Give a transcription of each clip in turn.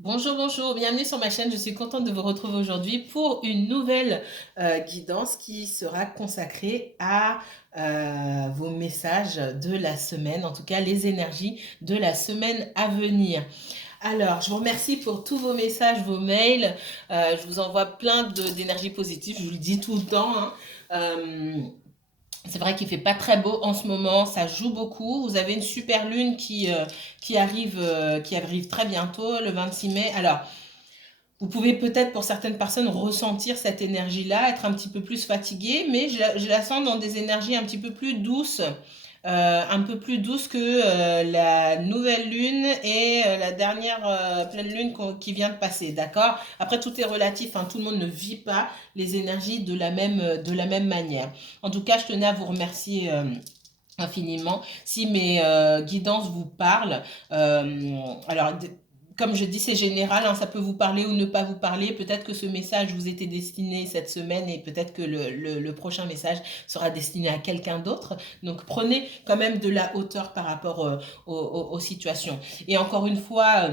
Bonjour, bonjour, bienvenue sur ma chaîne. Je suis contente de vous retrouver aujourd'hui pour une nouvelle guidance qui sera consacrée à vos messages de la semaine, en tout cas les énergies de la semaine à venir. Alors, je vous remercie pour tous vos messages, vos mails. Je vous envoie plein d'énergie positive, je vous le dis tout le temps, hein. C'est vrai qu'il fait pas très beau en ce moment, ça joue beaucoup. Vous avez une super lune qui arrive très bientôt, le 26 mai. Alors, vous pouvez peut-être pour certaines personnes ressentir cette énergie-là, être un petit peu plus fatigué, mais je la sens dans des énergies un petit peu plus douces, un peu plus douces que la nouvelle lune et la dernière pleine lune qui vient de passer, d'accord? Après, tout est relatif, hein, tout le monde ne vit pas les énergies de la même manière. En tout cas, je tenais à vous remercier. Infiniment. Si mes guidances vous parlent, alors comme je dis, c'est général, hein, ça peut vous parler ou ne pas vous parler. Peut-être que ce message vous était destiné cette semaine et peut-être que le prochain message sera destiné à quelqu'un d'autre. Donc prenez quand même de la hauteur par rapport aux situations. Et encore une fois,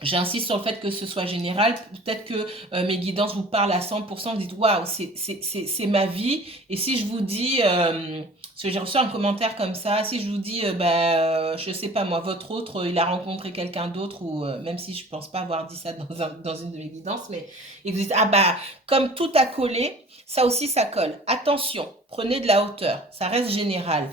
j'insiste sur le fait que ce soit général. Peut-être que mes guidances vous parlent à 100%. Vous dites, waouh, c'est ma vie. Et si je vous dis, parce que j'ai reçu un commentaire comme ça, si je vous dis, je sais pas moi, votre autre, il a rencontré quelqu'un d'autre, ou même si je pense pas avoir dit ça dans une de mes guidances, mais et vous dites, ah bah, comme tout a collé, ça aussi ça colle. Attention, prenez de la hauteur. Ça reste général,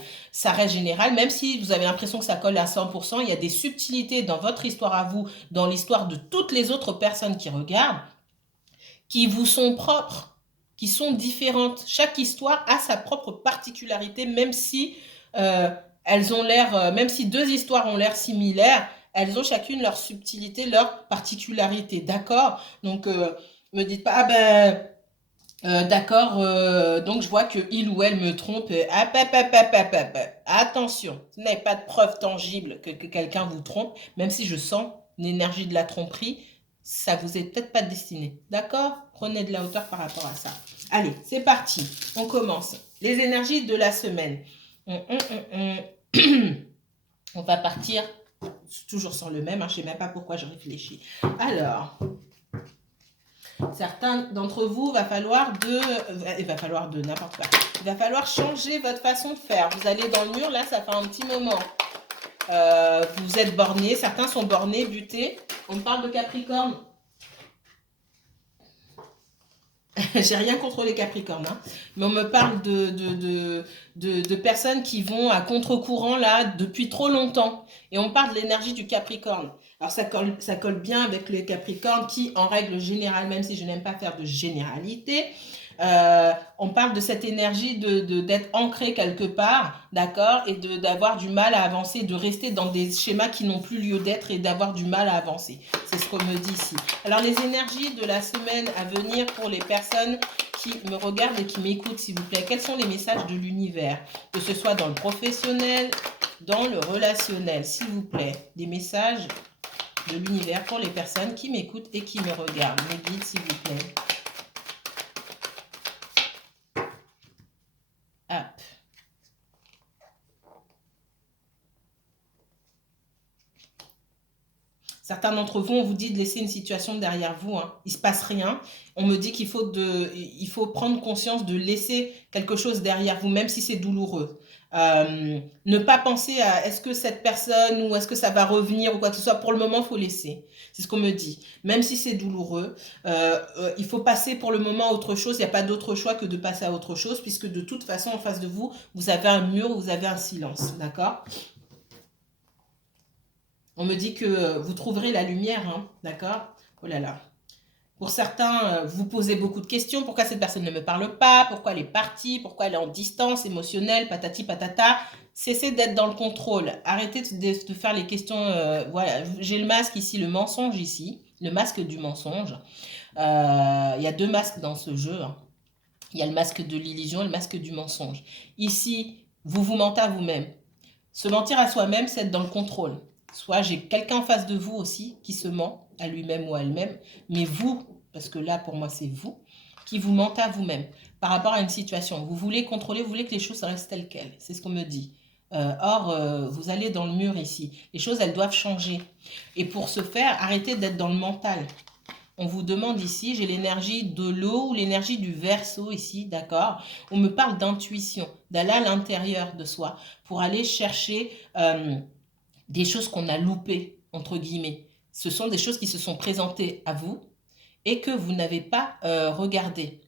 même si vous avez l'impression que ça colle à 100%, il y a des subtilités dans votre histoire à vous, dans l'histoire de toutes les autres personnes qui regardent, qui vous sont propres, qui sont différentes. Chaque histoire a sa propre particularité, même si elles ont l'air, même si deux histoires ont l'air similaires, elles ont chacune leur subtilité, leur particularité. D'accord? Donc, me dites pas, ah ben, d'accord, donc je vois que il ou elle me trompe. Attention, ce n'est pas de preuve tangible que quelqu'un vous trompe, même si je sens l'énergie de la tromperie, ça vous est peut-être pas destiné. D'accord? Prenez de la hauteur par rapport à ça. Allez, c'est parti. On commence. Les énergies de la semaine. On va partir toujours sans le même, hein, je ne sais même pas pourquoi je réfléchis. Alors, certains d'entre vous, il va falloir de n'importe quoi. Il va falloir changer votre façon de faire. Vous allez dans le mur, là, ça fait un petit moment. Vous êtes bornés, certains sont bornés, butés. On parle de Capricorne. J'ai rien contre les Capricornes, hein, mais on me parle de personnes qui vont à contre-courant là depuis trop longtemps. Et on parle de l'énergie du Capricorne. Alors ça colle bien avec les Capricornes qui, en règle générale, même si je n'aime pas faire de généralité, on parle de cette énergie d'être ancré quelque part, d'accord, et d'avoir du mal à avancer, de rester dans des schémas qui n'ont plus lieu d'être et d'avoir du mal à avancer. C'est ce qu'on me dit ici. Alors les énergies de la semaine à venir pour les personnes qui me regardent et qui m'écoutent, s'il vous plaît, quels sont les messages de l'univers, que ce soit dans le professionnel, dans le relationnel, s'il vous plaît, des messages de l'univers pour les personnes qui m'écoutent et qui me regardent. Mes guides, s'il vous plaît. Hop. Certains d'entre vous, on vous dit de laisser une situation derrière vous, hein. Il ne se passe rien. On me dit il faut prendre conscience de laisser quelque chose derrière vous, même si c'est douloureux. Ne pas penser à est-ce que cette personne ou est-ce que ça va revenir ou quoi que ce soit. Pour le moment, il faut laisser. C'est ce qu'on me dit. Même si c'est douloureux, il faut passer pour le moment à autre chose. Il n'y a pas d'autre choix que de passer à autre chose, puisque de toute façon, en face de vous, vous avez un mur, vous avez un silence. D'accord? On me dit que vous trouverez la lumière, hein, d'accord? Oh là là. Pour certains, vous posez beaucoup de questions. Pourquoi cette personne ne me parle pas? Pourquoi elle est partie? Pourquoi elle est en distance émotionnelle? Patati patata. Cessez d'être dans le contrôle. Arrêtez de faire les questions. Voilà, j'ai le masque ici, le mensonge ici, le masque du mensonge. Il y a deux masques dans ce jeu, hein. Il y a le masque de l'illusion et le masque du mensonge. Ici, vous vous mentez à vous-même. Se mentir à soi-même, c'est être dans le contrôle. Soit j'ai quelqu'un en face de vous aussi qui se ment à lui-même ou à elle-même, mais vous, parce que là pour moi c'est vous, qui vous mentez à vous-même par rapport à une situation. Vous voulez contrôler, vous voulez que les choses restent telles quelles. C'est ce qu'on me dit. Vous allez dans le mur ici. Les choses, elles doivent changer. Et pour ce faire, arrêtez d'être dans le mental. On vous demande ici, j'ai l'énergie de l'eau ou l'énergie du verseau ici, d'accord? On me parle d'intuition, d'aller à l'intérieur de soi pour aller chercher des choses qu'on a loupées, entre guillemets. Ce sont des choses qui se sont présentées à vous et que vous n'avez pas regardées.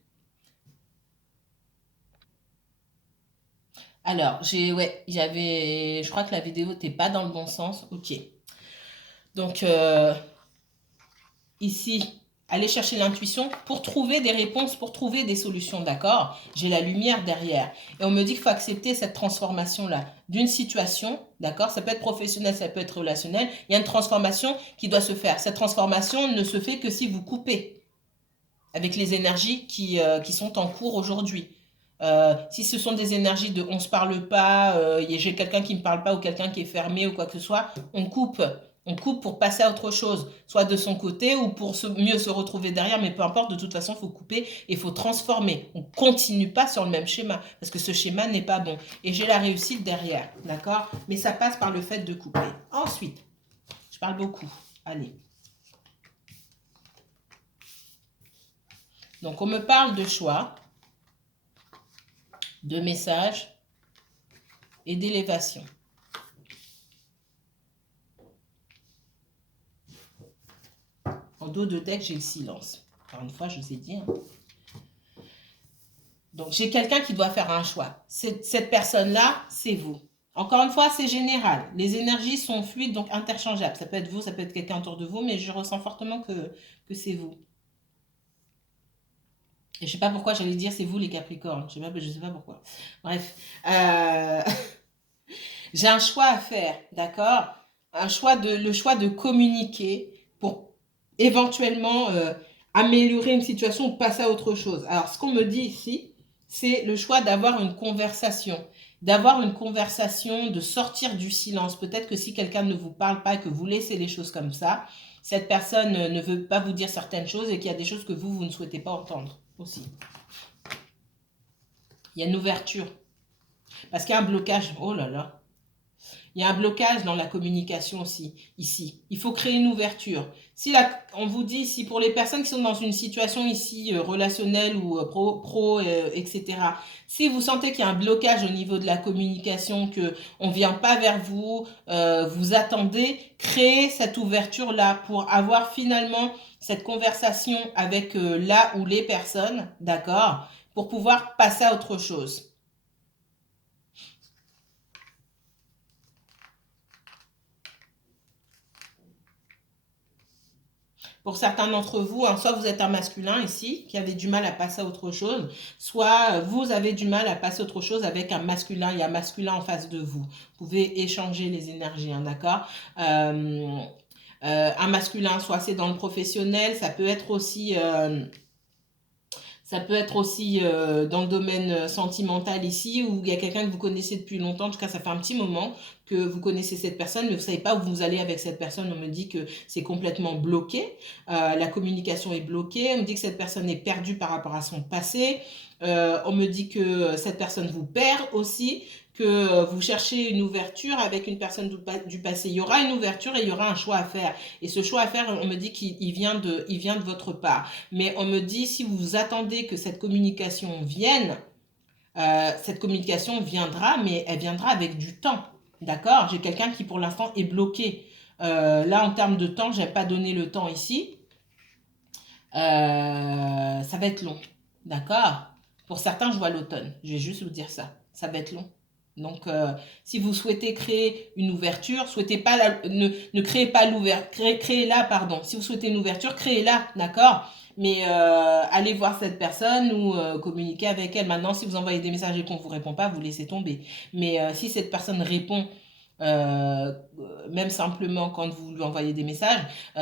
Alors, je crois que la vidéo n'était pas dans le bon sens. Ok. Donc, ici, aller chercher l'intuition pour trouver des réponses, pour trouver des solutions, d'accord? J'ai la lumière derrière. Et on me dit qu'il faut accepter cette transformation-là d'une situation, d'accord? Ça peut être professionnel, ça peut être relationnel. Il y a une transformation qui doit se faire. Cette transformation ne se fait que si vous coupez avec les énergies qui sont en cours aujourd'hui. Si ce sont des énergies de on se parle pas, j'ai quelqu'un qui me parle pas ou quelqu'un qui est fermé ou quoi que ce soit, on coupe. On coupe pour passer à autre chose, soit de son côté ou pour mieux se retrouver derrière, mais peu importe, de toute façon, il faut couper et il faut transformer. On ne continue pas sur le même schéma, parce que ce schéma n'est pas bon. Et j'ai la réussite derrière, d'accord? Mais ça passe par le fait de couper. Ensuite, je parle beaucoup. Allez. Donc, on me parle de choix, de message et d'élévation. En dos de deck, j'ai le silence. Encore une fois, je vous ai dit. Hein. Donc, j'ai quelqu'un qui doit faire un choix. Cette personne-là, c'est vous. Encore une fois, c'est général. Les énergies sont fluides, donc interchangeables. Ça peut être vous, ça peut être quelqu'un autour de vous, mais je ressens fortement que c'est vous. Et je ne sais pas pourquoi j'allais dire c'est vous les Capricornes. Je ne sais pas pourquoi. Bref. J'ai un choix à faire, d'accord? Le choix de communiquer pour éventuellement améliorer une situation ou passer à autre chose. Alors, ce qu'on me dit ici, c'est le choix d'avoir une conversation. D'avoir une conversation, de sortir du silence. Peut-être que si quelqu'un ne vous parle pas et que vous laissez les choses comme ça, cette personne ne veut pas vous dire certaines choses et qu'il y a des choses que vous ne souhaitez pas entendre aussi. Il y a une ouverture. Parce qu'il y a un blocage. Oh là là. Il y a un blocage dans la communication aussi, ici. Il faut créer une ouverture. Si on vous dit, si pour les personnes qui sont dans une situation ici relationnelle ou etc., si vous sentez qu'il y a un blocage au niveau de la communication, qu'on ne vient pas vers vous, vous attendez, créez cette ouverture-là pour avoir finalement cette conversation avec là ou les personnes, d'accord, pour pouvoir passer à autre chose. Pour certains d'entre vous, hein, soit vous êtes un masculin ici, qui avait du mal à passer à autre chose, soit vous avez du mal à passer à autre chose avec un masculin. Il y a un masculin en face de vous. Vous pouvez échanger les énergies, hein, d'accord? Un masculin, soit c'est dans le professionnel, ça peut être aussi... dans le domaine sentimental ici, où il y a quelqu'un que vous connaissez depuis longtemps, en tout cas ça fait un petit moment que vous connaissez cette personne, mais vous ne savez pas où vous allez avec cette personne. On me dit que c'est complètement bloqué, la communication est bloquée, on me dit que cette personne est perdue par rapport à son passé, on me dit que cette personne vous perd aussi, que vous cherchez une ouverture avec une personne du passé. Il y aura une ouverture et il y aura un choix à faire. Et ce choix à faire, on me dit qu'il vient de votre part. Mais on me dit, si vous attendez que cette communication vienne, cette communication viendra, mais elle viendra avec du temps. D'accord? J'ai quelqu'un qui pour l'instant est bloqué. Là, en termes de temps, je n'ai pas donné le temps ici. Ça va être long. D'accord? Pour certains, je vois l'automne. Je vais juste vous dire ça. Ça va être long. Donc, si vous souhaitez créer une ouverture, ne créez pas l'ouverture, créez-la, pardon. Si vous souhaitez une ouverture, créez-la, d'accord? Mais allez voir cette personne ou communiquer avec elle. Maintenant, si vous envoyez des messages et qu'on ne vous répond pas, vous laissez tomber. Mais si cette personne répond, même simplement quand vous lui envoyez des messages,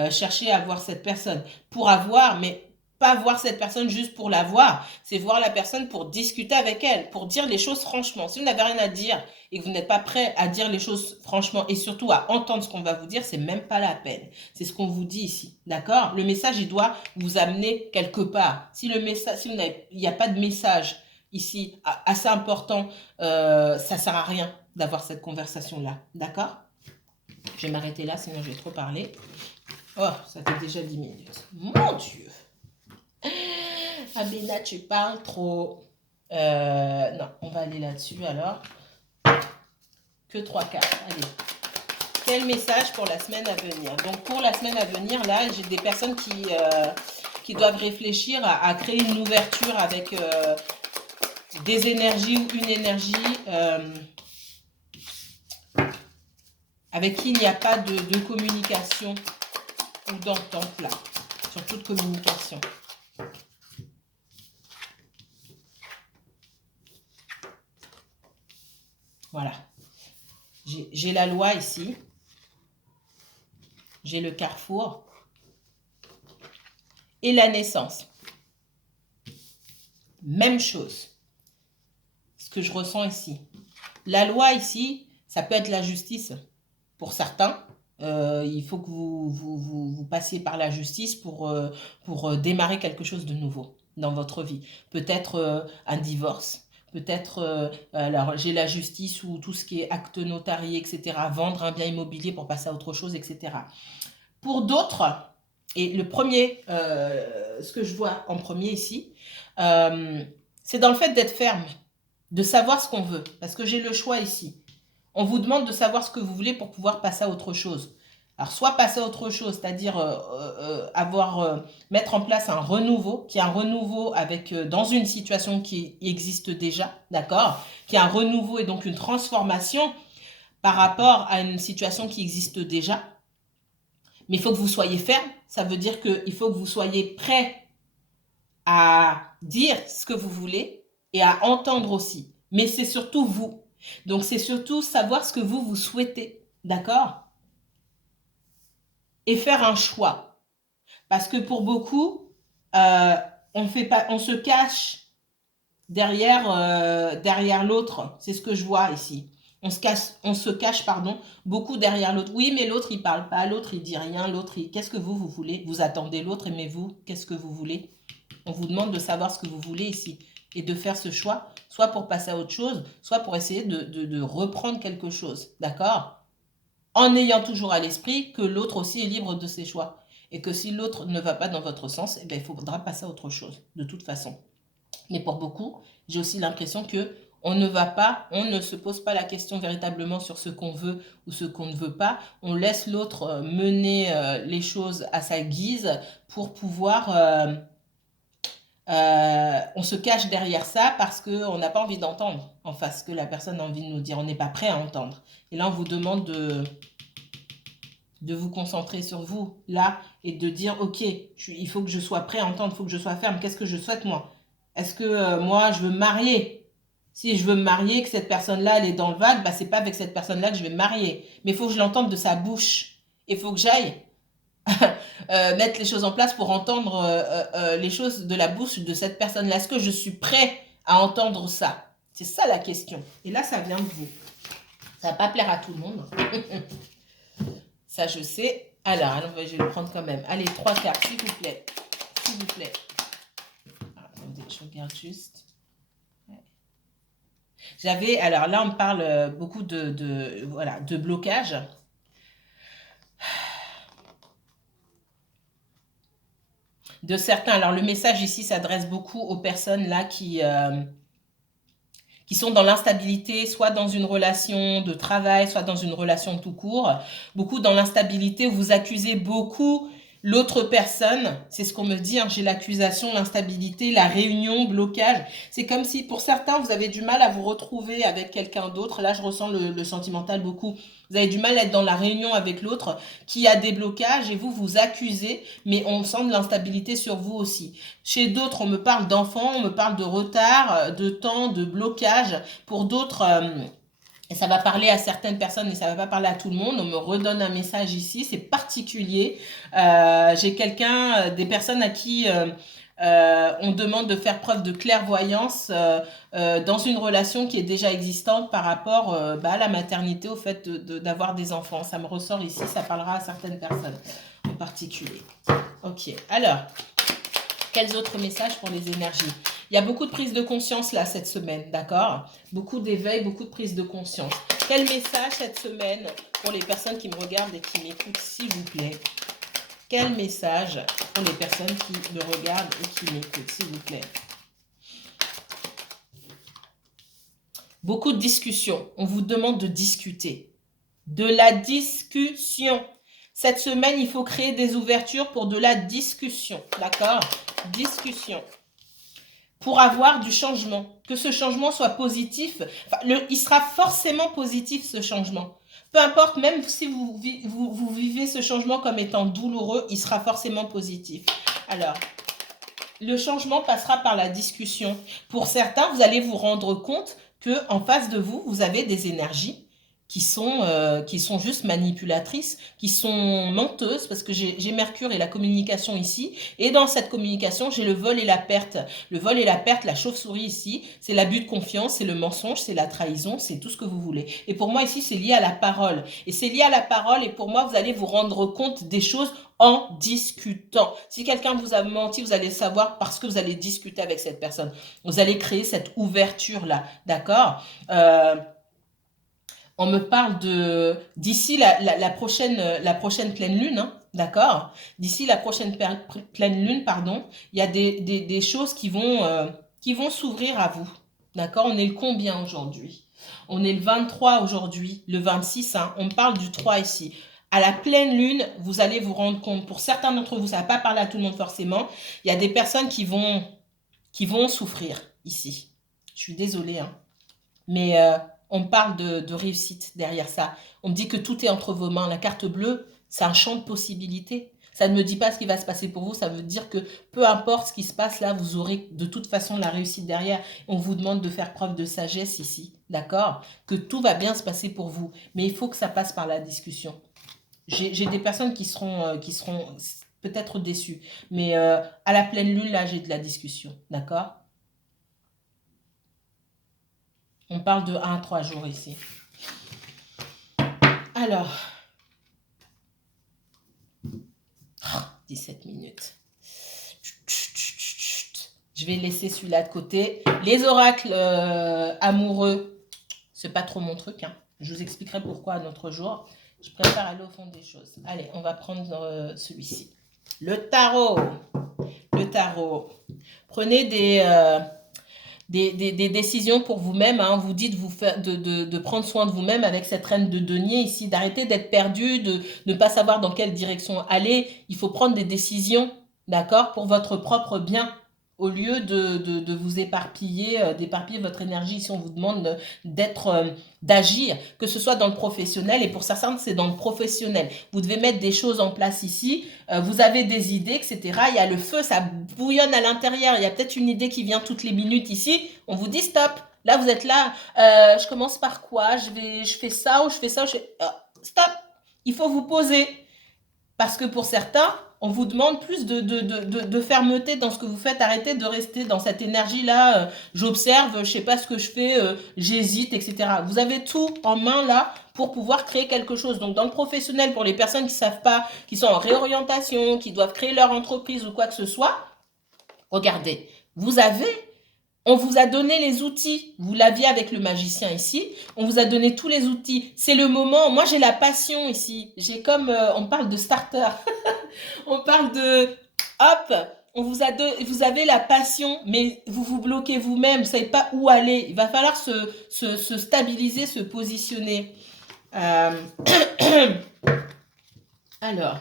cherchez à voir cette personne. Pour avoir, mais pas voir cette personne juste pour la voir, c'est voir la personne pour discuter avec elle, pour dire les choses franchement. Si vous n'avez rien à dire et que vous n'êtes pas prêt à dire les choses franchement et surtout à entendre ce qu'on va vous dire, c'est même pas la peine. C'est ce qu'on vous dit ici, d'accord? Le message, il doit vous amener quelque part. Si il n'y a pas de message ici assez important, ça sert à rien. d'avoir cette conversation-là. D'accord? Je vais m'arrêter là, sinon je vais trop parler. Oh, ça fait déjà 10 minutes. Mon Dieu! Abéna, tu parles trop. Non, on va aller là-dessus alors. Que 3 cartes. Allez. Quel message pour la semaine à venir? Donc, pour la semaine à venir, là, j'ai des personnes qui doivent réfléchir à créer une ouverture avec des énergies ou une énergie avec qui il n'y a pas de communication ou d'entente là, surtout de communication. Voilà. J'ai la loi ici. J'ai le carrefour. Et la naissance. Même chose. Ce que je ressens ici. La loi ici, ça peut être la justice pour certains. Il faut que vous passiez par la justice pour démarrer quelque chose de nouveau dans votre vie. Peut-être un divorce. Peut-être, alors j'ai la justice ou tout ce qui est acte notarié, etc. Vendre un bien immobilier pour passer à autre chose, etc. Pour d'autres, et le premier, ce que je vois en premier ici, c'est dans le fait d'être ferme, de savoir ce qu'on veut. Parce que j'ai le choix ici. On vous demande de savoir ce que vous voulez pour pouvoir passer à autre chose. Alors, soit passer à autre chose, c'est-à-dire mettre en place un renouveau, qui est un renouveau avec, dans une situation qui existe déjà, d'accord? Qui est un renouveau et donc une transformation par rapport à une situation qui existe déjà. Mais il faut que vous soyez ferme. Ça veut dire qu'il faut que vous soyez prêt à dire ce que vous voulez et à entendre aussi. Mais c'est surtout vous. Donc, c'est surtout savoir ce que vous souhaitez. D'accord? Et faire un choix. Parce que pour beaucoup, on se cache derrière l'autre. C'est ce que je vois ici. On se cache, beaucoup derrière l'autre. Oui, mais l'autre, il parle pas. L'autre, il dit rien. L'autre, qu'est-ce que vous voulez? Vous attendez l'autre, aimez-vous? Qu'est-ce que vous voulez? On vous demande de savoir ce que vous voulez ici et de faire ce choix, soit pour passer à autre chose, soit pour essayer de reprendre quelque chose, d'accord? En ayant toujours à l'esprit que l'autre aussi est libre de ses choix et que si l'autre ne va pas dans votre sens, eh bien, il faudra passer à autre chose, de toute façon. Mais pour beaucoup, j'ai aussi l'impression que on ne se pose pas la question véritablement sur ce qu'on veut ou ce qu'on ne veut pas. On laisse l'autre mener les choses à sa guise pour pouvoir... on se cache derrière ça parce qu'on n'a pas envie d'entendre en face ce que la personne a envie de nous dire. On n'est pas prêt à entendre. Et là, on vous demande de vous concentrer sur vous, là, et de dire, ok, il faut que je sois prêt à entendre, il faut que je sois ferme. Qu'est-ce que je souhaite, moi? Est-ce que moi, je veux me marier? Si je veux me marier, que cette personne-là, elle est dans le vague, bah, c'est pas avec cette personne-là que je vais me marier. Mais il faut que je l'entende de sa bouche. Il faut que j'aille mettre les choses en place pour entendre les choses de la bouche de cette personne-là. Est-ce que je suis prêt à entendre ça? C'est ça la question. Et là, ça vient de vous. Ça va pas plaire à tout le monde. Ça, je sais. Alors, je vais le prendre quand même. Allez, 3 cartes, s'il vous plaît. S'il vous plaît. Attendez, je regarde juste. J'avais, alors là, on parle beaucoup voilà, de blocage. De certains. Alors, le message ici s'adresse beaucoup aux personnes là qui sont dans l'instabilité, soit dans une relation de travail, soit dans une relation tout court. Beaucoup dans l'instabilité, vous accusez beaucoup l'autre personne. C'est ce qu'on me dit, hein, j'ai l'accusation, l'instabilité, la réunion, blocage. C'est comme si, pour certains, vous avez du mal à vous retrouver avec quelqu'un d'autre. Là, je ressens le sentimental beaucoup. Vous avez du mal à être dans la réunion avec l'autre qui a des blocages et vous accusez, mais on sent de l'instabilité sur vous aussi. Chez d'autres, on me parle d'enfants, on me parle de retard, de temps, de blocage. Pour d'autres, et ça va parler à certaines personnes et ça va pas parler à tout le monde. On me redonne un message ici, c'est particulier. J'ai des personnes à qui on demande de faire preuve de clairvoyance dans une relation qui est déjà existante par rapport à la maternité, au fait d'avoir des enfants. Ça me ressort ici, ça parlera à certaines personnes en particulier. Ok, alors, quels autres messages pour les énergies? Il y a beaucoup de prise de conscience là cette semaine, d'accord? Beaucoup d'éveil, beaucoup de prise de conscience. Quel message cette semaine pour les personnes qui me regardent et qui m'écoutent, s'il vous plaît? Quel message pour les personnes qui me regardent et qui m'écoutent, s'il vous plaît? Beaucoup de discussions. On vous demande de discuter. De la discussion. Cette semaine, il faut créer des ouvertures pour de la discussion. D'accord? Discussion. Pour avoir du changement. Que ce changement soit positif. Enfin, il sera forcément positif, ce changement. Peu importe, même si vous vivez ce changement comme étant douloureux, il sera forcément positif. Alors, le changement passera par la discussion. Pour certains, vous allez vous rendre compte qu'en face de vous, vous avez des énergies qui sont juste manipulatrices, qui sont menteuses, parce que j'ai Mercure et la communication ici, et dans cette communication, j'ai le vol et la perte. Le vol et la perte, la chauve-souris ici, c'est l'abus de confiance, c'est le mensonge, c'est la trahison, c'est tout ce que vous voulez. Et pour moi, ici, c'est lié à la parole. Et c'est lié à la parole, et pour moi, vous allez vous rendre compte des choses en discutant. Si quelqu'un vous a menti, vous allez savoir parce que vous allez discuter avec cette personne. Vous allez créer cette ouverture-là, d'accord? On me parle d'ici la prochaine pleine lune, hein, d'accord? D'ici la prochaine pleine lune, pardon, il y a des choses qui vont s'ouvrir à vous, d'accord? On est le combien aujourd'hui? On est le 23 aujourd'hui, le 26, hein, on parle du 3 ici. À la pleine lune, vous allez vous rendre compte, pour certains d'entre vous, ça ne va pas parler à tout le monde forcément, il y a des personnes qui vont souffrir ici. Je suis désolée, hein. Mais on parle de réussite derrière ça. On me dit que tout est entre vos mains. La carte bleue, c'est un champ de possibilités. Ça ne me dit pas ce qui va se passer pour vous. Ça veut dire que peu importe ce qui se passe là, vous aurez de toute façon la réussite derrière. On vous demande de faire preuve de sagesse ici. D'accord? Que tout va bien se passer pour vous. Mais il faut que ça passe par la discussion. J'ai des personnes qui seront peut-être déçues. Mais à la pleine lune, là, j'ai de la discussion. D'accord? On parle de 1 à 3 jours ici. Alors, 17 minutes. Je vais laisser celui-là de côté. Les oracles amoureux, c'est pas trop mon truc, hein. Je vous expliquerai pourquoi un autre jour. Je préfère aller au fond des choses. Allez, on va prendre celui-ci. Le tarot. Le tarot. Prenez des décisions pour vous-même, hein. Vous dites de prendre soin de vous-même avec cette reine de denier ici, d'arrêter d'être perdu, de ne pas savoir dans quelle direction aller. Il faut prendre des décisions, d'accord, pour votre propre bien, au lieu de vous éparpiller, d'éparpiller votre énergie. Si on vous demande d'agir, que ce soit dans le professionnel, et pour certains, c'est dans le professionnel. Vous devez mettre des choses en place ici. Vous avez des idées, etc. Il y a le feu, ça bouillonne à l'intérieur. Il y a peut-être une idée qui vient toutes les minutes ici. On vous dit stop. Là, vous êtes là. Je commence par quoi? Je fais ça ou je fais ça. Stop. Il faut vous poser. Parce que pour certains, on vous demande plus de fermeté dans ce que vous faites. Arrêtez de rester dans cette énergie-là. J'observe, je ne sais pas ce que je fais, j'hésite, etc. Vous avez tout en main là pour pouvoir créer quelque chose. Donc dans le professionnel, pour les personnes qui ne savent pas, qui sont en réorientation, qui doivent créer leur entreprise ou quoi que ce soit, regardez, on vous a donné les outils. Vous l'aviez avec le magicien ici. On vous a donné tous les outils. C'est le moment. Moi, j'ai la passion ici. J'ai comme... on parle de starter. On parle de... Hop, vous avez la passion, mais vous vous bloquez vous-même. Vous ne savez pas où aller. Il va falloir se stabiliser, se positionner. Alors...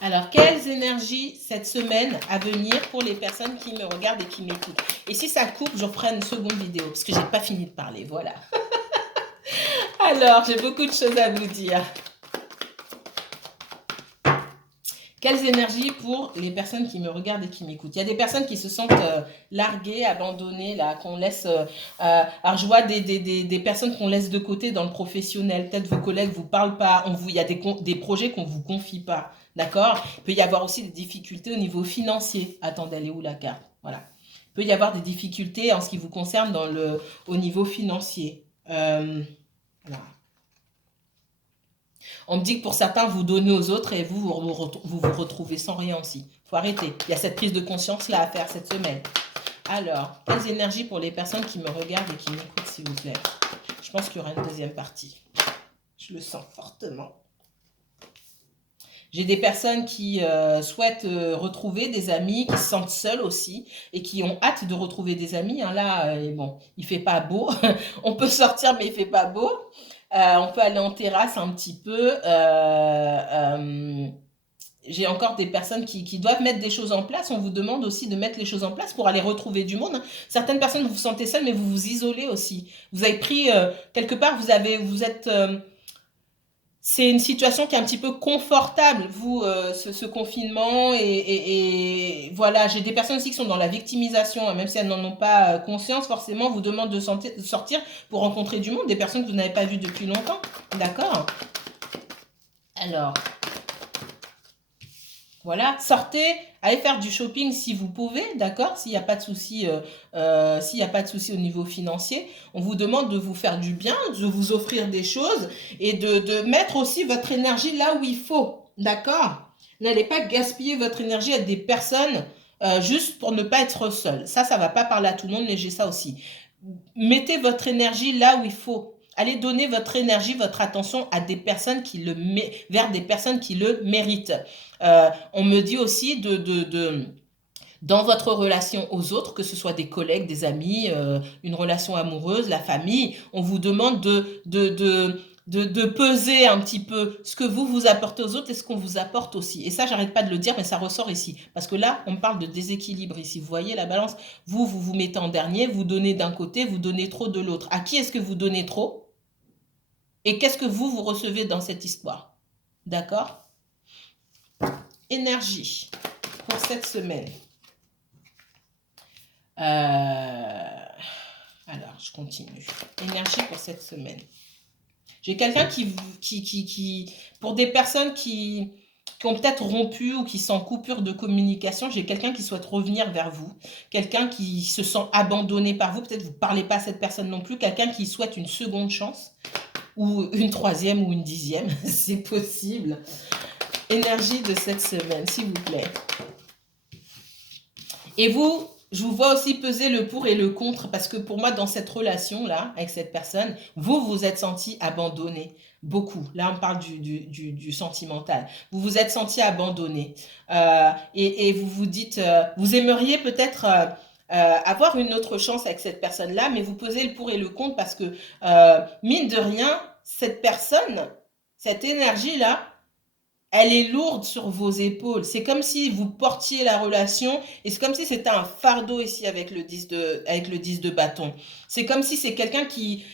Alors, quelles énergies cette semaine à venir pour les personnes qui me regardent et qui m'écoutent? Et si ça coupe, je referai une seconde vidéo parce que j'ai pas fini de parler. Voilà. Alors, j'ai beaucoup de choses à vous dire. Quelles énergies pour les personnes qui me regardent et qui m'écoutent? Il y a des personnes qui se sentent larguées, abandonnées, là, qu'on laisse... alors, je vois des personnes qu'on laisse de côté dans le professionnel. Peut-être vos collègues ne vous parlent pas. Il y a des projets qu'on ne vous confie pas. D'accord? Il peut y avoir aussi des difficultés au niveau financier. Attendez, elle est où la carte? Voilà. Il peut y avoir des difficultés en ce qui vous concerne au niveau financier. Voilà. On me dit que pour certains, vous donnez aux autres et vous retrouvez sans rien aussi. Il faut arrêter. Il y a cette prise de conscience-là à faire cette semaine. Alors, quelles énergies pour les personnes qui me regardent et qui m'écoutent, s'il vous plaît? Je pense qu'il y aura une deuxième partie. Je le sens fortement. J'ai des personnes qui souhaitent retrouver des amis, qui se sentent seules aussi et qui ont hâte de retrouver des amis. Hein, là, bon, il fait pas beau. On peut sortir, mais il fait pas beau. On peut aller en terrasse un petit peu. J'ai encore des personnes qui doivent mettre des choses en place. On vous demande aussi de mettre les choses en place pour aller retrouver du monde. Certaines personnes, vous vous sentez seul, mais vous vous isolez aussi. Vous avez pris, quelque part, vous êtes... c'est une situation qui est un petit peu confortable, vous, ce confinement. Et voilà, j'ai des personnes aussi qui sont dans la victimisation, même si elles n'en ont pas conscience, forcément, vous demandent de sortir pour rencontrer du monde, des personnes que vous n'avez pas vues depuis longtemps. D'accord? Alors, voilà, sortez, allez faire du shopping si vous pouvez, d'accord? S'il n'y a pas de souci, s'il n'y a pas de souci au niveau financier, on vous demande de vous faire du bien, de vous offrir des choses et de mettre aussi votre énergie là où il faut, d'accord? N'allez pas gaspiller votre énergie à des personnes juste pour ne pas être seul. Ça va pas parler à tout le monde, mais j'ai ça aussi. Mettez votre énergie là où il faut. Allez donner votre énergie, votre attention à des personnes vers des personnes qui le méritent. On me dit aussi dans votre relation aux autres, que ce soit des collègues, des amis, une relation amoureuse, la famille, on vous demande de peser un petit peu ce que vous apportez aux autres et ce qu'on vous apporte aussi. Et ça, j'arrête pas de le dire, mais ça ressort ici. Parce que là, on parle de déséquilibre ici. Vous voyez la balance? Vous mettez en dernier, vous donnez d'un côté, vous donnez trop de l'autre. À qui est-ce que vous donnez trop? Et qu'est-ce que vous recevez dans cette histoire? D'accord? Énergie pour cette semaine. Alors, je continue. Énergie pour cette semaine. J'ai quelqu'un pour des personnes qui ont peut-être rompu ou qui sont en coupure de communication, j'ai quelqu'un qui souhaite revenir vers vous, quelqu'un qui se sent abandonné par vous, peut-être vous ne parlez pas à cette personne non plus, quelqu'un qui souhaite une seconde chance, ou une troisième ou une 10e, c'est possible. Énergie de cette semaine, s'il vous plaît. Et vous, je vous vois aussi peser le pour et le contre, parce que pour moi, dans cette relation-là, avec cette personne, vous êtes senti abandonné. Beaucoup. Là, on parle du sentimental. Vous vous êtes senti abandonné. Et vous vous dites, vous aimeriez peut-être avoir une autre chance avec cette personne-là, mais vous pesez le pour et le contre parce que, mine de rien, cette personne, cette énergie-là, elle est lourde sur vos épaules. C'est comme si vous portiez la relation et c'est comme si c'était un fardeau ici avec le 10 de bâton. C'est comme si c'est quelqu'un qui...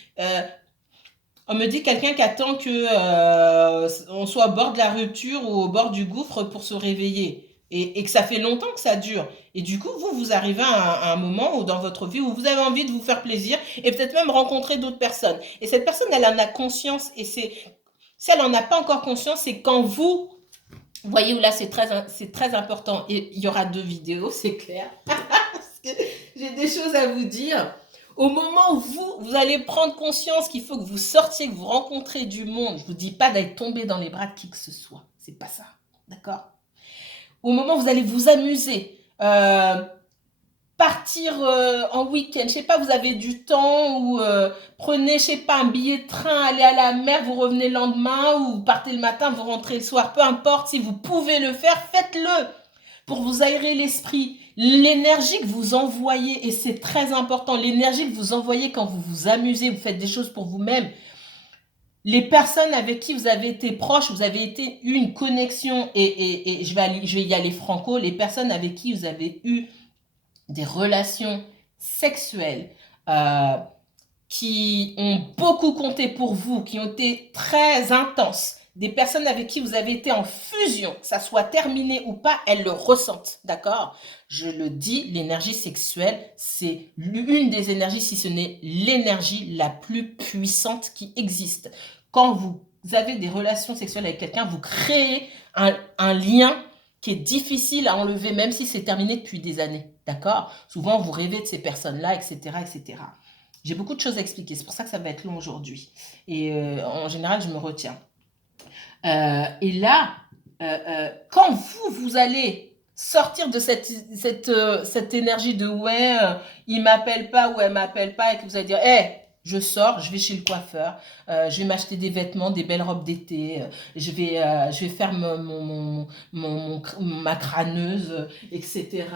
on me dit quelqu'un qui attend que on soit au bord de la rupture ou au bord du gouffre pour se réveiller. Et que ça fait longtemps que ça dure. Et du coup, vous arrivez à un moment où dans votre vie où vous avez envie de vous faire plaisir et peut-être même rencontrer d'autres personnes. Et cette personne, elle en a conscience et si elle n'en a pas encore conscience, c'est quand vous voyez où là, c'est très important. Et il y aura 2 vidéos, c'est clair. Parce que j'ai des choses à vous dire. Au moment où vous allez prendre conscience qu'il faut que vous sortiez, que vous rencontrez du monde, je ne vous dis pas d'être tombé dans les bras de qui que ce soit. C'est pas ça. D'accord? Au moment où vous allez vous amuser, partir en week-end, je sais pas, vous avez du temps ou prenez, je sais pas, un billet de train, allez à la mer, vous revenez le lendemain ou partez le matin, vous rentrez le soir, peu importe, si vous pouvez le faire, faites-le pour vous aérer l'esprit. L'énergie que vous envoyez, et c'est très important, l'énergie que vous envoyez quand vous vous amusez, vous faites des choses pour vous-même, les personnes avec qui vous avez été proche, vous avez eu une connexion, et je vais y aller franco, les personnes avec qui vous avez eu des relations sexuelles qui ont beaucoup compté pour vous, qui ont été très intenses, des personnes avec qui vous avez été en fusion, que ça soit terminé ou pas, elles le ressentent, d'accord? Je le dis, l'énergie sexuelle, c'est l'une des énergies, si ce n'est l'énergie la plus puissante qui existe. Quand vous avez des relations sexuelles avec quelqu'un, vous créez un lien qui est difficile à enlever, même si c'est terminé depuis des années, d'accord? Souvent, vous rêvez de ces personnes-là, etc., etc. J'ai beaucoup de choses à expliquer, c'est pour ça que ça va être long aujourd'hui. Et en général, je me retiens. Et là, quand vous allez sortir de cette énergie de ouais, il m'appelle pas ou elle m'appelle pas et que vous allez dire, hé, je sors, je vais chez le coiffeur, je vais m'acheter des vêtements, des belles robes d'été, je vais faire ma crâneuse, etc.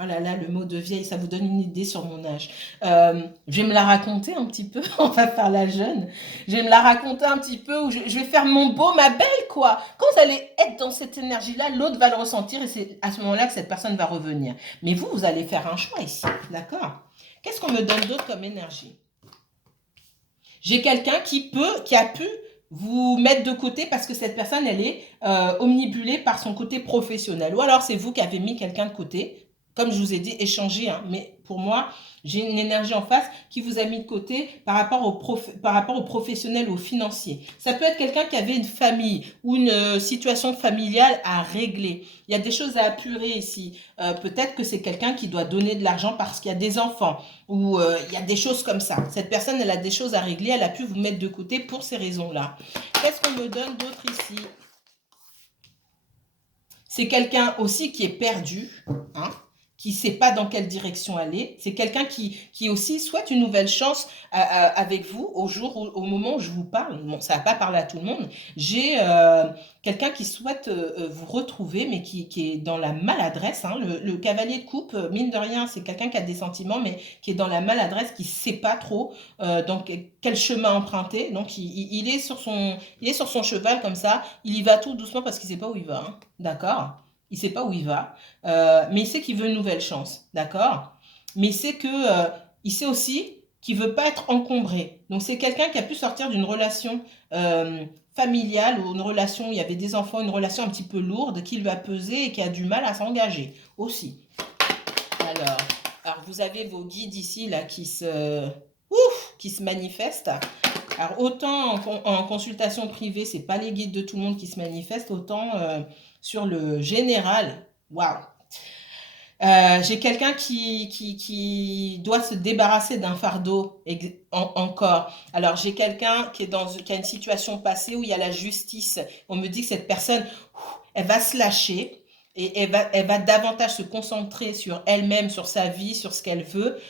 Oh là là, le mot de vieille, ça vous donne une idée sur mon âge. Je vais me la raconter un petit peu, on va faire la jeune. Je vais me la raconter un petit peu, où je vais faire mon beau, ma belle, quoi. Quand vous allez être dans cette énergie-là, l'autre va le ressentir et c'est à ce moment-là que cette personne va revenir. Mais vous allez faire un choix ici, d'accord? Qu'est-ce qu'on me donne d'autre comme énergie? J'ai quelqu'un qui a pu vous mettre de côté parce que cette personne, elle est omnibulée par son côté professionnel. Ou alors c'est vous qui avez mis quelqu'un de côté, comme je vous ai dit, échanger. Hein. Mais pour moi, j'ai une énergie en face qui vous a mis de côté par rapport au professionnel ou au financier. Ça peut être quelqu'un qui avait une famille ou une situation familiale à régler. Il y a des choses à apurer ici. Peut-être que c'est quelqu'un qui doit donner de l'argent parce qu'il y a des enfants ou il y a des choses comme ça. Cette personne, elle a des choses à régler, elle a pu vous mettre de côté pour ces raisons-là. Qu'est-ce qu'on me donne d'autre ici? C'est quelqu'un aussi qui est perdu, hein, qui ne sait pas dans quelle direction aller. C'est quelqu'un qui aussi souhaite une nouvelle chance avec vous au moment où je vous parle. Bon, ça ne va pas parler à tout le monde. J'ai quelqu'un qui souhaite vous retrouver, mais qui est dans la maladresse. Hein. Le cavalier de coupe, mine de rien, c'est quelqu'un qui a des sentiments, mais qui est dans la maladresse, qui ne sait pas trop donc quel chemin emprunter. Donc il est il est sur son cheval comme ça. Il y va tout doucement parce qu'il ne sait pas où il va. Hein. D'accord? Il ne sait pas où il va, mais il sait qu'il veut une nouvelle chance, d'accord? Mais il sait il sait aussi qu'il veut pas être encombré. Donc c'est quelqu'un qui a pu sortir d'une relation familiale ou une relation où il y avait des enfants, une relation un petit peu lourde qui lui a pesé et qui a du mal à s'engager aussi. Alors, alors vous avez vos guides ici là qui se manifestent. Alors autant en consultation privée, c'est pas les guides de tout le monde qui se manifestent, autant sur le général, waouh. J'ai quelqu'un qui doit se débarrasser d'un fardeau encore. Alors j'ai quelqu'un qui a une situation passée où il y a la justice. On me dit que cette personne, elle va se lâcher et elle va davantage se concentrer sur elle-même, sur sa vie, sur ce qu'elle veut,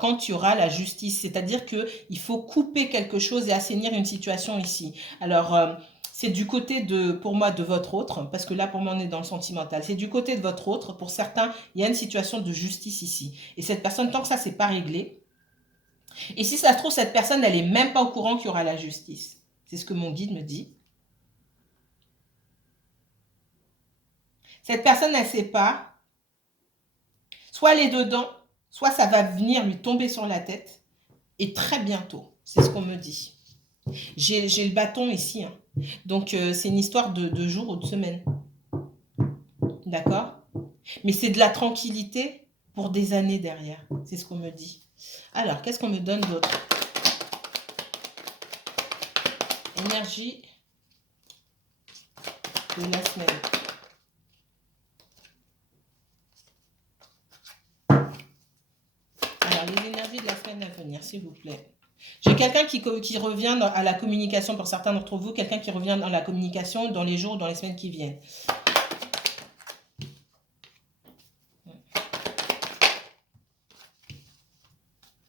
quand il y aura la justice. C'est-à-dire qu'il faut couper quelque chose et assainir une situation ici. Alors, c'est du côté pour moi, de votre autre, parce que là, pour moi, on est dans le sentimental. C'est du côté de votre autre. Pour certains, il y a une situation de justice ici. Et cette personne, tant que ça, c'est pas réglé, et si ça se trouve, cette personne, elle est même pas au courant qu'il y aura la justice. C'est ce que mon guide me dit. Cette personne, elle ne sait pas. Soit elle est dedans, soit ça va venir lui tomber sur la tête. Et très bientôt. C'est ce qu'on me dit. J'ai le bâton ici. Hein. Donc, c'est une histoire de jours ou de semaines. D'accord? Mais c'est de la tranquillité pour des années derrière. C'est ce qu'on me dit. Alors, qu'est-ce qu'on me donne d'autre? Énergie de la semaine. Alors, les énergies de la semaine à venir, s'il vous plaît. J'ai quelqu'un qui revient à la communication, pour certains d'entre vous, quelqu'un qui revient dans la communication dans les jours, dans les semaines qui viennent.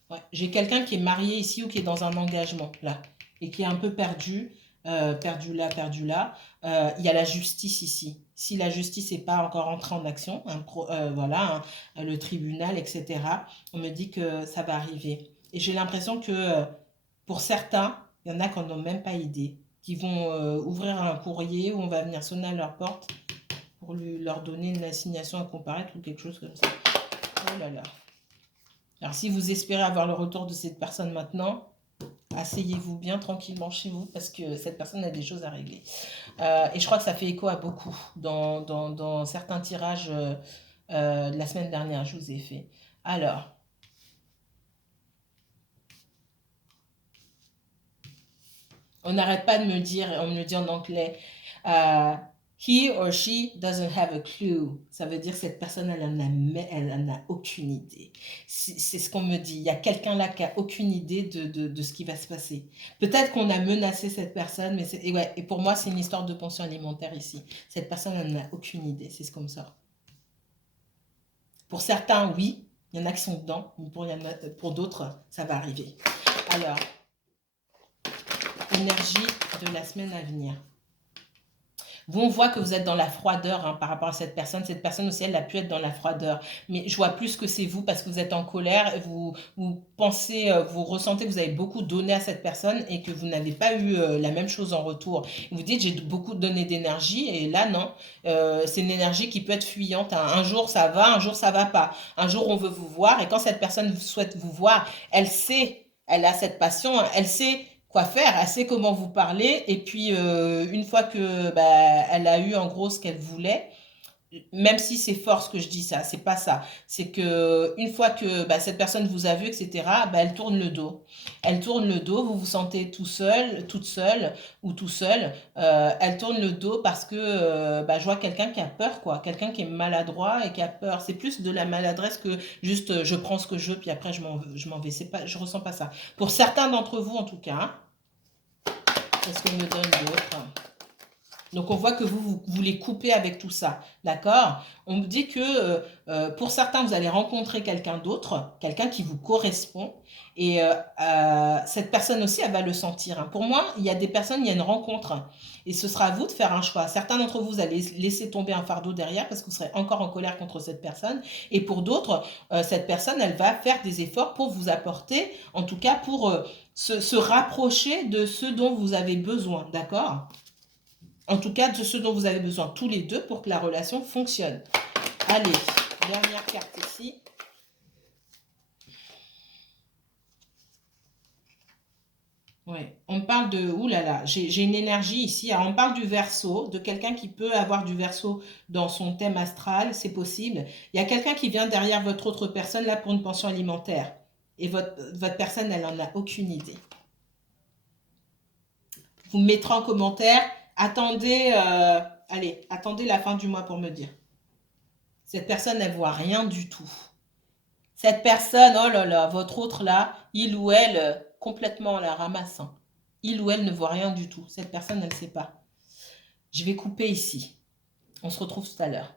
Ouais. J'ai quelqu'un qui est marié ici ou qui est dans un engagement, là, et qui est un peu perdu, perdu là, perdu là. Il y a la justice ici. Si la justice n'est pas encore entrée en action, voilà, le tribunal, etc., on me dit que ça va arriver. Et j'ai l'impression que pour certains, il y en a qui n'en ont même pas idée, qui vont ouvrir un courrier où on va venir sonner à leur porte pour leur donner une assignation à comparaître ou quelque chose comme ça. Oh là là. Alors, si vous espérez avoir le retour de cette personne maintenant, asseyez-vous bien tranquillement chez vous parce que cette personne a des choses à régler. Et je crois que ça fait écho à beaucoup dans certains tirages de la semaine dernière, je vous ai fait. Alors, on n'arrête pas de me dire, on me le dit en anglais, He or she doesn't have a clue. Ça veut dire que cette personne, elle en a aucune idée. C'est ce qu'on me dit. Il y a quelqu'un là qui a aucune idée de ce qui va se passer. Peut-être qu'on a menacé cette personne, mais et ouais, et pour moi, c'est une histoire de pension alimentaire ici. Cette personne, elle n'en a aucune idée. C'est ce qu'on me sort. Pour certains, oui. Il y en a qui sont dedans. Mais pour d'autres, ça va arriver. Alors, énergie de la semaine à venir. Vous, on voit que vous êtes dans la froideur hein, par rapport à cette personne. Cette personne aussi, elle a pu être dans la froideur. Mais je vois plus que c'est vous parce que vous êtes en colère. Vous pensez, vous ressentez que vous avez beaucoup donné à cette personne et que vous n'avez pas eu la même chose en retour. Vous dites, j'ai beaucoup donné d'énergie et là, non. C'est une énergie qui peut être fuyante. Hein. Un jour, ça va, un jour, ça va pas. Un jour, on veut vous voir et quand cette personne souhaite vous voir, elle sait, elle a cette passion, hein, elle sait quoi faire, elle sait comment vous parler, et puis une fois que bah, elle a eu en gros ce qu'elle voulait, même si c'est fort ce que je dis ça, c'est pas ça, c'est que une fois que bah, cette personne vous a vu, etc., bah, elle tourne le dos. Elle tourne le dos, vous vous sentez tout seul, toute seule ou tout seul, elle tourne le dos parce que bah, je vois quelqu'un qui a peur, quoi, quelqu'un qui est maladroit et qui a peur. C'est plus de la maladresse que juste je prends ce que je veux, puis après je m'en vais. C'est pas, je ressens pas ça. Pour certains d'entre vous en tout cas, hein. Qu'est-ce qu'on me donne d'autre? Donc on voit que vous voulez couper avec tout ça, d'accord? On me dit que pour certains, vous allez rencontrer quelqu'un d'autre, quelqu'un qui vous correspond, et cette personne aussi, elle va le sentir. Hein. Pour moi, il y a des personnes, il y a une rencontre, hein, et ce sera à vous de faire un choix. Certains d'entre vous, vous allez laisser tomber un fardeau derrière parce que vous serez encore en colère contre cette personne, et pour d'autres, cette personne, elle va faire des efforts pour vous apporter, en tout cas pour se rapprocher de ce dont vous avez besoin, d'accord? En tout cas, de ce dont vous avez besoin tous les deux pour que la relation fonctionne. Allez, dernière carte ici. Ouais, on me parle de... Ouh là là, j'ai une énergie ici. Alors, on parle du Verseau, de quelqu'un qui peut avoir du Verseau dans son thème astral, c'est possible. Il y a quelqu'un qui vient derrière votre autre personne là pour une pension alimentaire. Et votre personne, elle n'en a aucune idée. Vous me mettrez en commentaire. Attendez, allez, attendez la fin du mois pour me dire. Cette personne, elle voit rien du tout. Cette personne, oh là là, votre autre là, il ou elle, complètement la ramasse. Hein. Il ou elle ne voit rien du tout. Cette personne, elle ne sait pas. Je vais couper ici. On se retrouve tout à l'heure.